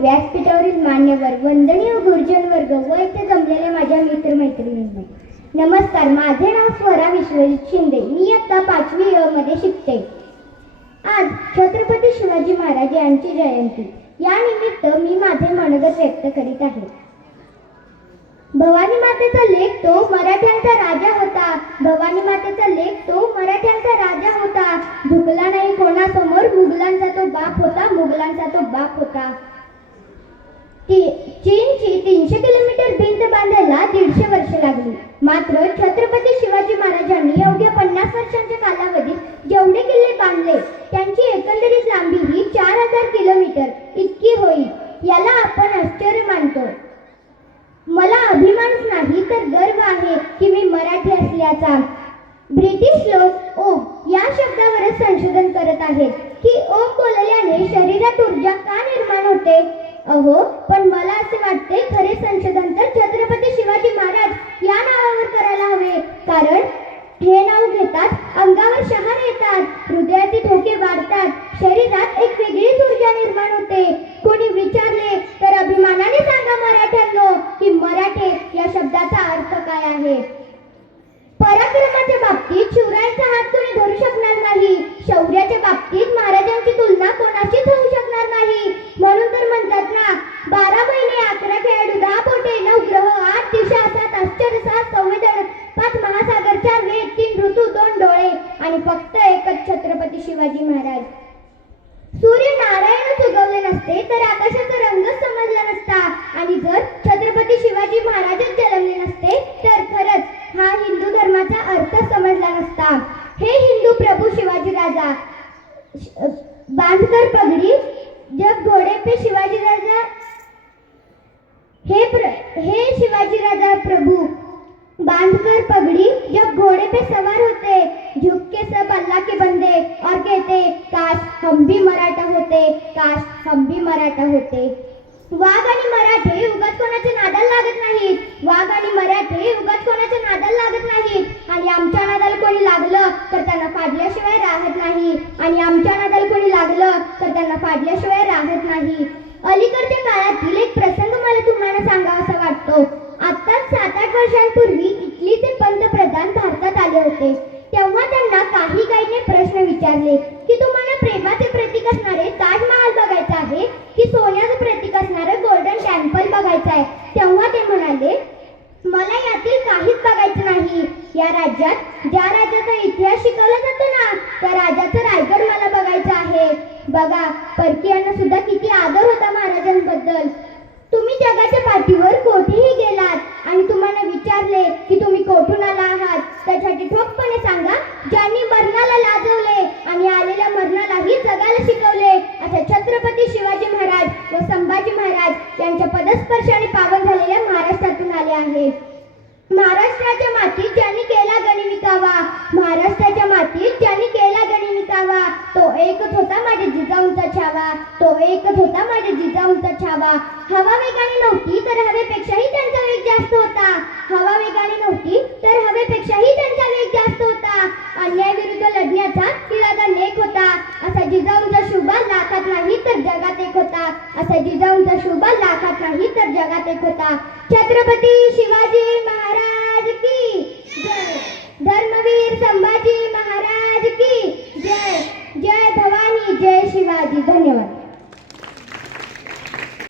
व्यासपीठावरील मान्यवर, वंदनीय गुरुजन वर्ग व इथे जमलेले माझ्या मित्रमैत्रिणींनो, नमस्कार. माझे नाव स्वरा विश्वजित शिंदे. मी इयत्ता 5वी अ मध्ये शिकते. आज छत्रपती शिवाजी महाराज यांची जयंती. या निमित्त मी माझे मनोगत व्यक्त करीत आहे. भवानी मातेचा लेक तो मराठ्यांचा राजा होता. भवानी मातेचा लेक तो मराठ्यांचा राजा होता. झुकला नाही कोणासमोर, मुघलांचा तो बाप होता, मुघलांचा तो बाप होता. चीनची 300 किलोमीटर भिंत बांधायला 150 वर्षे लागली. मात्र छत्रपती शिवाजी महाराजांनी अवघ्या 50 वर्षांच्या कालावधीत जेवढे किल्ले बांधले त्यांची एकंदरीत लांबी ही 4000 किलोमीटर इतकी होईल. याला आपण आश्चर्य मानतो. मला अभिमानच नाही तर गर्व आहे की मी मराठी असल्याचा. ब्रिटिश लोक ओम या शब्दावरच संशोधन करत आहेत की ओम बोलल्याने शरीरात ऊर्जा का निर्माण होते. अहो, पण मला असे वाटते खरे संशोधन तर छत्रपती शिवाजी महाराज या नावावर करायला हवे. कारण हे नाव घेतात अंगावर शहारे येतात, हृदयाचे ठोके वाढतात, शरीरात एक वेगळीच ऊर्जा निर्माण होते. कोणी विचारले तर अभिमानाने सांगा मराठ्यांनो की मराठे या शब्दाचा अर्थ काय आहे. पराक्रमाच्या बाबतीत शिवरायांचा हात कोणी धरू शकणार नाही. शौर्याच्या बाबतीत महाराजांची तुलना कोणाशीच होऊ शकणार नाही. म्हणून तर म्हणतात ना, 12 महिने 11 खेळाडू, 10 पोटे, 9 ग्रह, 8 दिशा, 7 आश्चर्य, 7 संवेदन, 5 महासागर, 4 वेद, 3 ऋतू, 2 डोळे आणि फक्त एकच छत्रपती शिवाजी महाराज. सूर्य नारायणच उगवले नसते तर आकाशाचा रंगच समजला नसता. आणि जर छत्रपती शिवाजी महाराजच जन्मले नसते तर खरंच हा हिंदू धर्माचा अर्थ समजला नसता. हे हिंदू प्रभू शिवाजी राजा, बांधकर पगडी, जब घोड़े पे शिवाजी राजा, हे शिवाजी राजा प्रभु बांधकर पगड़ी जब घोड़े पे सवार होते, झुक के सब अल्लाह के बंदे और कहते काश हम भी मराठा होते, काश हम भी मराठा होते. वाघ आणि मराठे उगाच कोणाच्या नादाला लागत नाहीत. वाघ आणि मराठे उगाच कोणाच्या नादाला लागत नाहीत. आणि आमच्या नादाला कोणी लागलं तर त्यांना फाडल्याशिवाय राहत नाही. आणि आमच्या नादाला कोणी लागलं तर त्यांना फाडल्याशिवाय राहत नाही. अलीकडच्या काळातील एक प्रसंग मला तुम्हाला सांगावासा वाटतो. आत्ताच 7-8 वर्षांपूर्वी इटलीचे पंतप्रधान भारतात आले होते. तेव्हा त्यांना काही गाईने प्रश्न विचारले की तुम्हाला प्रेमाचे प्रतीक असणारे ताजमहाल बघायचा आहे की सोन्याचे प्रतीक असणारं गोल्डन टेम्पल बघायचं आहे. तेव्हा ते म्हणाले, मला यातील काहीच बघायचं नाही. या राज्यात ज्या राजाचा इतिहास शिकवला जातो ना, त्या राजाचं रायगड मला बघायचं आहे. बघा, परकीयांना सुद्धा किती आदर होता महाराजांबद्दल. तुम्ही जगाच्या पाठीवर कोठेही गेलात आणि तुम्हाला विचारले की तुम्ही कोठून आला आहात, त्यासाठी ठोकपणे सांगा, ज्यांनी मरणाला लाजवले आणि आलेल्या मरणालाही जगाला शिकवले असे छत्रपती शिवाजी महाराज व संभाजी महाराज यांच्या पदस्पर्शाने पावन झालेल्या महाराष्ट्रातून आले आहे. महाराष्ट्राच्या मातीत ज्यांनी केला गणिमिकावा, महाराष्ट्राच्या मातीत ज्यांनी केला गणिमिकावा, तो एकच होता माझ्या जिजाऊंचा छावा, तो एकच होता माझ्या जिजाऊंचा छावा. हवा वेगाने नव्हती तर हवेपेक्षाही त्यांचा वेग जास्त होता. हवा वेगाने नव्हती तर हवेपेक्षाही त्यांचा वेग जास्त होता. अन्यायाविरुद्ध लढण्याचा इरादा नेक होता. असा जिजाऊंचा शुभा लाखात नाही तर जगात एक होता. असा जिजाऊंचा शुभा लाखात नाही तर जगात एक होता. छत्रपती शिवाजी महाराज की जय. धर्मवीर संभाजी महाराज की जय. जय भवानी, जय शिवाजी. धन्यवाद.